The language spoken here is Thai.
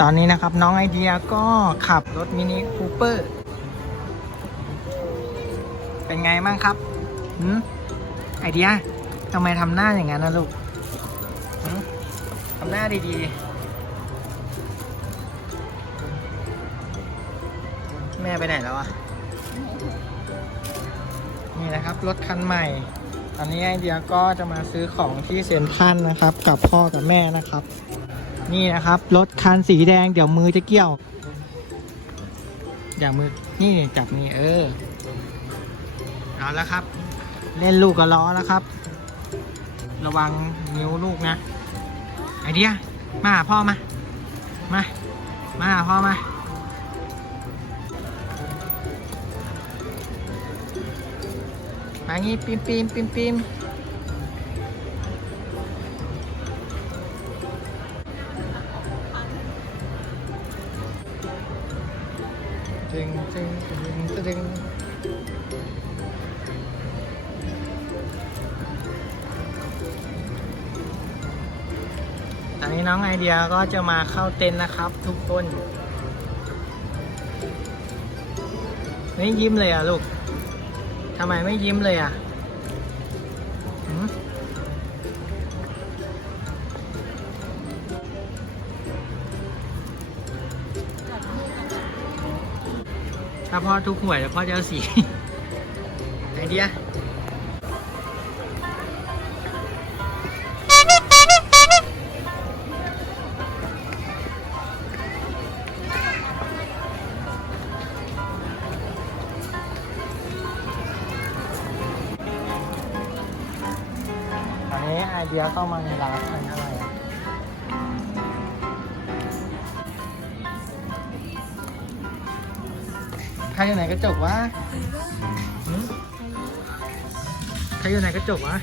ตอนนี้นะครับน้องไอเดียก็ขับรถมินิคูเปอร์ เป็นไงบ้างครับหืมไอเดียทำไมทำหน้าอย่างนั้นนะลูกทำหน้าดีๆ แม่ไปไหนแล้วอะนี่นะครับรถคันใหม่ ตอนนี้ไอเดียก็จะมาซื้อของที่เซ็นทรัลนะครับ กับพ่อกับแม่นะครับ นี่นะครับ รถคันสีแดงเดี๋ยวมือจะเกี่ยวอย่ามือนี่จับนี่เออเอาแล้วครับ เล่นลูกกับล้อแล้วครับ ระวังนิ้วลูกนะไอเดียมาพ่อมามามาหาพ่อมามางี้ปิมปิมปิมปิม จึงจึงจึงจึงตอนนี้น้องไอเดียก็จะมาเข้าเต็นท์นะครับ ทุกคนไม่ยิ้มเลยอะลูกทำไมไม่ยิ้มเลยอะ ถ้าพ่อทุกหวยแล้วพ่อจะเอาสีไอเดียตอนนี้ไอเดียเข้ามาในร้านอันอะไร รอยู่ไหนกระจกวะใครอยู่ไหนกระจกวะ